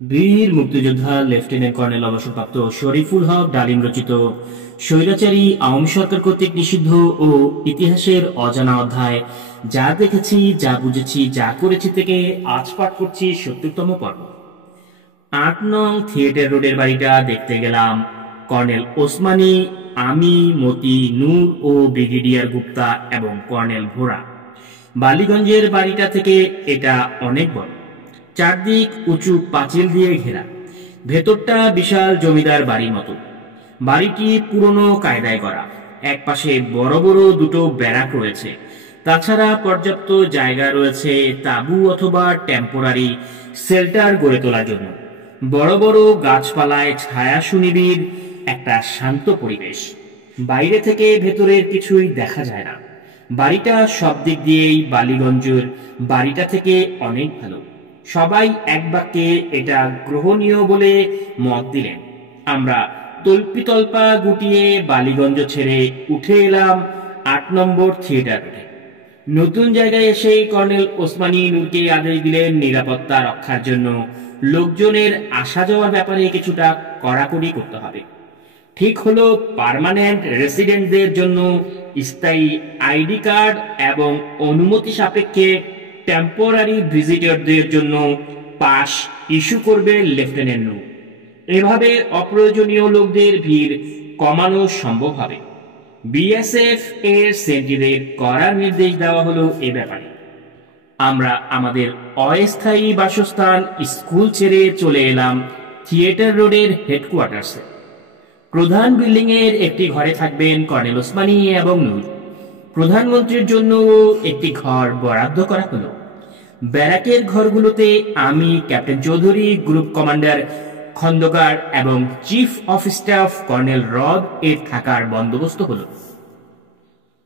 বীর মুক্তিযোদ্ধা lieutenant colonel অবসরপ্রাপ্ত শরীফুল হক ডালিম রচিত স্বৈরাচারী আওয়ামী সরকার কর্তৃক নিষিদ্ধ ও ইতিহাসের অজানা অধ্যায় যা দেখেছি, যা বুঝেছি, যা করেছি থেকে আজ পাঠ করছি ৭০তম পর্ব। ৮ নং থিয়েটার রোডের বাড়িটা দেখতে গেলাম। কর্নেল ওসমানী, আমি, মতি, নূর ও ব্রিগেডিয়ার গুপ্তা এবং কর্নেল ভোরা। বালিগঞ্জের বাড়িটা থেকে এটা অনেক বড়, চারদিক উঁচু পাঁচিল দিয়ে ঘেরা, ভেতরটা বিশাল জমিদার বাড়ির মতো। বাড়িটি পুরনো কায়দায় করা, এক পাশে বড় বড় দুটো ব্যারাক রয়েছে, তাছাড়া পর্যাপ্ত জায়গা রয়েছে তাঁবু অথবা টেম্পোরারি শেল্টার গড়ে তোলার জন্য। বড় বড় গাছপালায় ছায়া সুনিবিড় একটা শান্ত পরিবেশ। বাইরে থেকে ভেতরের কিছুই দেখা যায় না। বাড়িটা সব দিক দিয়েই বালিগঞ্জের বাড়িটা থেকে অনেক ভালো। সবাই এক বাক্যে এটা গ্রহণীয় বলে মত দিলেন। আমরা তল্পিতল্পা গুটিয়ে বালিগঞ্জ ছেড়ে উঠে এলাম ৮ নম্বর থিয়েটার রোডে। নতুন জায়গায় এসে কর্নেল ওসমানী নূরকে আদেশ দিলেন নিরাপত্তা রক্ষার জন্য লোকজনের আসা যাওয়ার ব্যাপারে কিছুটা কড়াকড়ি করতে হবে। ঠিক হলো, পার্মানেন্ট রেসিডেন্টদের জন্য স্থায়ী আইডি কার্ড এবং অনুমতি সাপেক্ষে টেম্পোরারি ভিজিটরদের জন্য পাস ইস্যু করবে লেফটেন্যান্ট নূর। এভাবে অপ্রয়োজনীয় লোকদের ভিড় কমানো সম্ভব হবে। বিএসএফ এর সেন্ট্রিদের করার নির্দেশ দেওয়া হলো এ ব্যাপারে। আমরা আমাদের অস্থায়ী বাসস্থান স্কুল ছেড়ে চলে এলাম থিয়েটার রোডের হেডকোয়ার্টার্সে। প্রধান বিল্ডিং এর একটি ঘরে থাকবেন কর্নেল ওসমানী এবং নূর। প্রধানমন্ত্রীর জন্য একটি ঘর বরাদ্দ করা হলো। ব্যারাকের ঘরগুলোতে আমি, captain Chowdhury, group commander Khandakar এবং চিফ অফ স্টাফ কর্নেল রব এর থাকার বন্দোবস্ত হলো।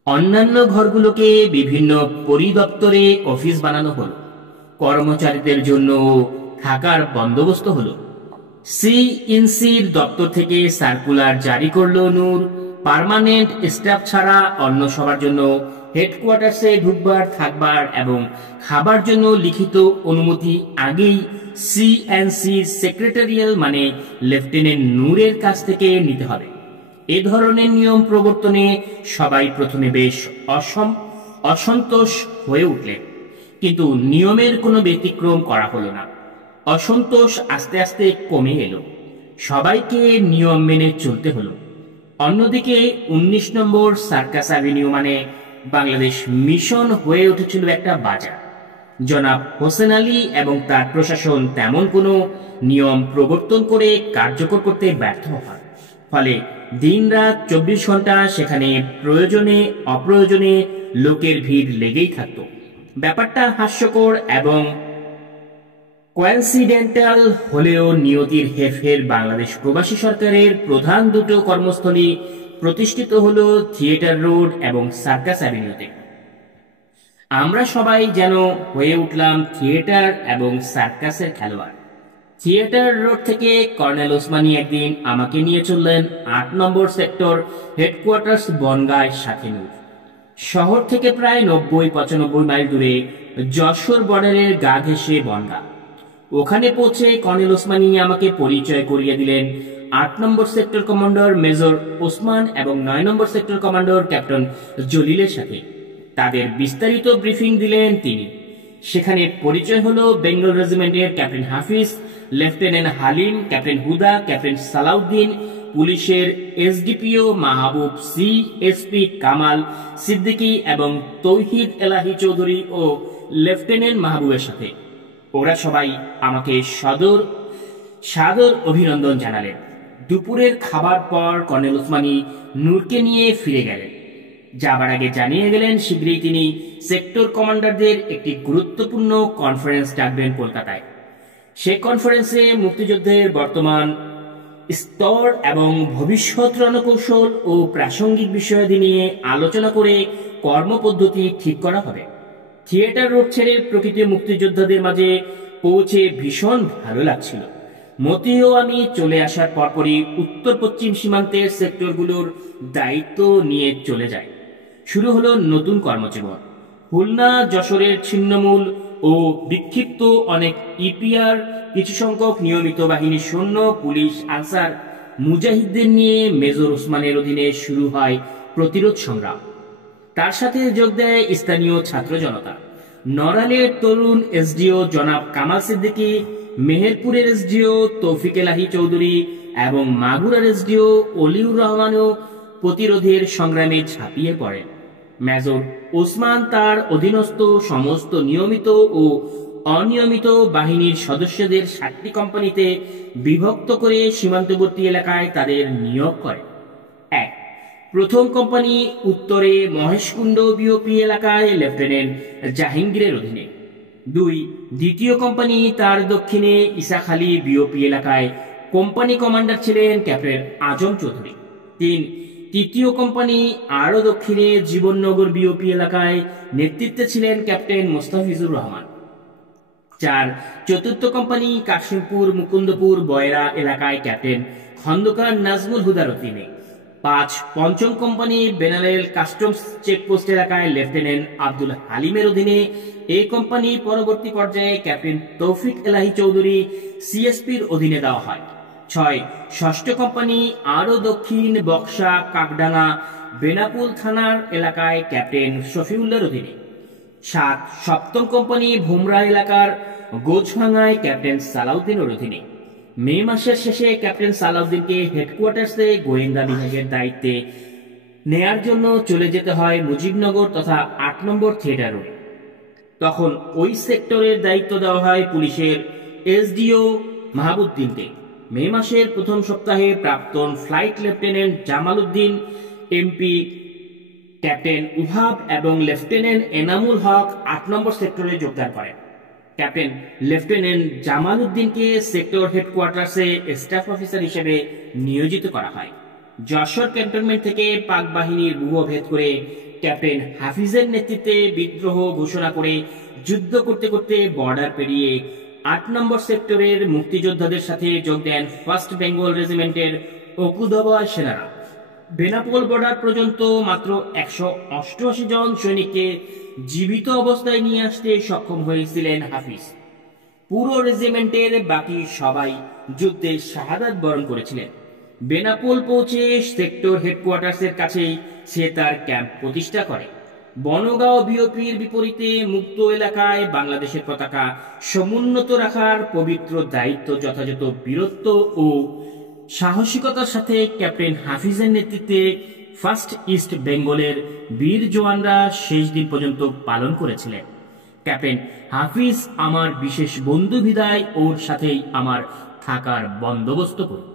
অন্যান্য ঘরগুলোকে বিভিন্ন পরিদপ্তরে অফিস বানানো হলো। কর্মচারীদের জন্য থাকার বন্দোবস্ত হলো। সিইনসির দপ্তর থেকে সার্কুলার জারি করলো নূর। পার্মানেন্ট স্টাফ ছাড়া অন্য সবার জন্য হেডকোয়ার্টার্সে ঢুকবার, থাকবার এবং খাবার জন্য লিখিত অনুমতি আগেই সিএনসি সেক্রেটারিয়াল মানে লেফটেন্যান্ট নূরের কাছ থেকে নিতে হবে। এ ধরনের নিয়ম প্রবর্তনে সবাই প্রথমে বেশ অসন্তোষ হয়ে উঠলেন, কিন্তু নিয়মের কোনো ব্যতিক্রম করা হলো না। অসন্তোষ আস্তে আস্তে কমে এলো। সবাইকে নিয়ম মেনে চলতে হলো। অন্যদিকে ১৯ নম্বর সার্কাস অ্যাভিনিউ মানে বাংলাদেশ মিশন হয়ে উঠেছিল একটা বাজার। জনাব হোসেন আলী এবং তার প্রশাসন তেমন কোনো নিয়ম প্রবর্তন করে কার্যকর করতে ব্যর্থ হয়। ফলে দিনরাত ২৪ ঘন্টা সেখানে প্রয়োজনে অপ্রয়োজনে লোকের ভিড় লেগেই থাকত। ব্যাপারটা হাস্যকর এবং কোইন্সিডেন্টাল হলেও নিয়তির হেরফের বাংলাদেশ প্রবাসী সরকারের প্রধান দুটো কর্মস্থলী প্রতিষ্ঠিত হলো থিয়েটার রোড এবং সার্কাস অ্যাভিনিউতে। আমরা সবাই যেন হয়ে উঠলাম থিয়েটার এবং সার্কাসের খেলোয়াড়। থিয়েটার রোড থেকে কর্নেল ওসমানী একদিন আমাকে নিয়ে চললেন ৮ নম্বর সেক্টর হেডকোয়ার্টার্স বনগাঁয় সাথে নূর। শহর থেকে প্রায় ৯০-৯৫ মাইল দূরে যশোর বর্ডারের গা ঘেঁষে বনগাঁ। ওখানে পৌঁছে কর্নেল ওসমানী আমাকে পরিচয় করিয়ে দিলেন ৮ নম্বর সেক্টর কমান্ডার মেজর ওসমান এবং ৯ নম্বর সেক্টর কমান্ডার ক্যাপ্টেন জলিলের সাথে। তাদের বিস্তারিত ব্রিফিং দিলেন তিনি। সেখানে পরিচয় হলো বেঙ্গল রেজিমেন্টের ক্যাপ্টেন হাফিজ, লেফটেন্যান্ট হালিম, ক্যাপ্টেন হুদা, ক্যাপ্টেন সালাউদ্দিন, পুলিশের এসডিপিও মাহবুব সি, এসপি কামাল সিদ্দিকী এবং তৌহিদ এলাহি চৌধুরী ও লেফটেন্যান্ট মাহবুবের সাথে। ওরা সবাই আমাকে সাদর অভিনন্দন জানালেন। দুপুরের খাবার পর কর্নেল ওসমানী নূরকে নিয়ে ফিরে গেলেন। যাবার আগে জানিয়ে গেলেন শীঘ্রই তিনি সেক্টর কমান্ডারদের একটি গুরুত্বপূর্ণ কনফারেন্স ডাকবেন কলকাতায়। সেই কনফারেন্সে মুক্তিযুদ্ধের বর্তমান স্তর এবং ভবিষ্যৎ রণকৌশল ও প্রাসঙ্গিক বিষয়াদি নিয়ে আলোচনা করে কর্মপদ্ধতি ঠিক করা হবে। থিয়েটার রোড ছেড়ে প্রকৃত মুক্তিযোদ্ধাদের মাঝে পৌঁছে ভীষণ ভালো লাগছিল। মতি ও আমি চলে আসার পরপরই উত্তর পশ্চিম সীমান্তের সেক্টরগুলোর দায়িত্ব নিয়ে চলে যায়। শুরু হলো নতুন কর্মজীবন। খুলনা যশোরের ছিন্নমূল ও বিক্ষিপ্ত অনেক ইপিআর, কিছু সংখ্যক নিয়মিত বাহিনীর সৈন্য, পুলিশ, আনসার, মুজাহিদদের নিয়ে মেজর ওসমানের অধীনে শুরু হয় প্রতিরোধ সংগ্রাম। তার সাথে যোগ দেয় স্থানীয় ছাত্র জনতা। নড়াইলের তরুণ এসডিও জনাব কামাল সিদ্দিকী, মেহেরপুরের এসডিও তৌফিক এলাহি চৌধুরী এবং মাগুরার এসডিও অলিউর রহমানও প্রতিরোধের সংগ্রামে ঝাঁপিয়ে পড়েন। মেজর ওসমান তার অধীনস্থ সমস্ত নিয়মিত ও অনিয়মিত বাহিনীর সদস্যদের 7টি কোম্পানিতে বিভক্ত করে সীমান্তবর্তী এলাকায় তাদের নিয়োগ করে। 1. প্রথম কোম্পানি উত্তরে মহেশকুণ্ড বিওপি এলাকায় লেফটেন্যান্ট জাহাঙ্গীরের অধীনে। 2. দ্বিতীয় কোম্পানি তার দক্ষিণে ইসাখালী বিওপি এলাকায় কোম্পানি কমান্ডার ছিলেন ক্যাপ্টেন আজম চৌধুরী। 3. তৃতীয় কোম্পানি আরও দক্ষিণে জীবননগর বিওপি এলাকায় নেতৃত্বে ছিলেন ক্যাপ্টেন মোস্তাফিজুর রহমান। 4. চতুর্থ কোম্পানি কাশিমপুর মুকুন্দপুর বয়রা এলাকায় ক্যাপ্টেন খন্দকার নাজমুল হুদার অধীনে। 5. পঞ্চম কোম্পানি বেনারেল কাস্টমস চেকপোস্ট এলাকায় লেফটেন্যান্ট আব্দুল হালিমের অধীনে। এই কোম্পানি পরবর্তী পর্যায়ে ক্যাপ্টেন তৌফিক এলাহি চৌধুরী সিএসপির অধীনে দেওয়া হয়। 6. ষষ্ঠ কোম্পানি আরও দক্ষিণ বক্সা কাকডাঙ্গা বেনাপুল থানার এলাকায় ক্যাপ্টেন শফিউল্লাহর অধীনে। 7. সপ্তম কোম্পানি ভুমরা এলাকার গোছভাঙ্গায় ক্যাপ্টেন সালাউদ্দিনের অধীনে। মে মাসের শেষে ক্যাপ্টেন সালাউদ্দিনকে হেডকোয়ার্টার্সে গোয়েন্দা বিভাগের দায়িত্বে নেয়ার জন্য চলে যেতে হয় মুজিবনগর তথা 8 নম্বর থিয়েটার রোডে। তখন ওই সেক্টরের দায়িত্ব দেওয়া হয় পুলিশের এসডিও মাহাবুদ্দিনকে। মে মাসের প্রথম সপ্তাহে প্রাক্তন flight lieutenant Jamal Uddin, MP captain Wahab এবং লেফটেন্যান্ট এনামুল হক 8 নম্বর সেক্টরে যোগদান করেন। ক্যাপ্টেন লেফটেন্যান্ট জামাল উদ্দিনকে সেক্টর হেডকোয়ার্টার্সে স্টাফ অফিসার হিসেবে নিয়োজিত করা হয়। যশোর ক্যান্টনমেন্ট থেকে পাক বাহিনীর ব্যূহ ভেদ করে ক্যাপ্টেন হাফিজের নেতৃত্বে বিদ্রোহ ঘোষণা করে যুদ্ধ করতে করতে বর্ডার পেরিয়ে 8 নম্বর সেক্টরের মুক্তিযোদ্ধাদের সাথে যোগ দেন 1st বেঙ্গল রেজিমেন্টের অকুদবা সেনারা। বেনাপোল বর্ডার পর্যন্ত মাত্র 188 জন সৈনিককে জীবিত অবস্থায় নিয়ে আসতে সক্ষম হয়েছিলেন হাফিজ। পুরো রেজিমেন্টের বাকি সবাই যুদ্ধে শাহাদাত বরণ করেছিলেন। বেনাপোল পৌঁছে সেক্টর হেডকোয়ার্টার্সের কাছেই সে তার ক্যাম্প প্রতিষ্ঠা করে। বনগাঁও বিওপির বিপরীতে মুক্ত এলাকায় বাংলাদেশের পতাকা সমুন্নত রাখার পবিত্র দায়িত্ব যথাযথ বীরত্ব ও সাহসিকতার সাথে ক্যাপ্টেন হাফিজের নেতৃত্বে 1st ইস্ট বেঙ্গলের বীর জওয়ানরা শেষ দিন পর্যন্ত পালন করেছিলেন। ক্যাপ্টেন হাফিজ আমার বিশেষ বন্ধু বিদায়, ওর সাথেই আমার থাকার বন্দোবস্ত করুন।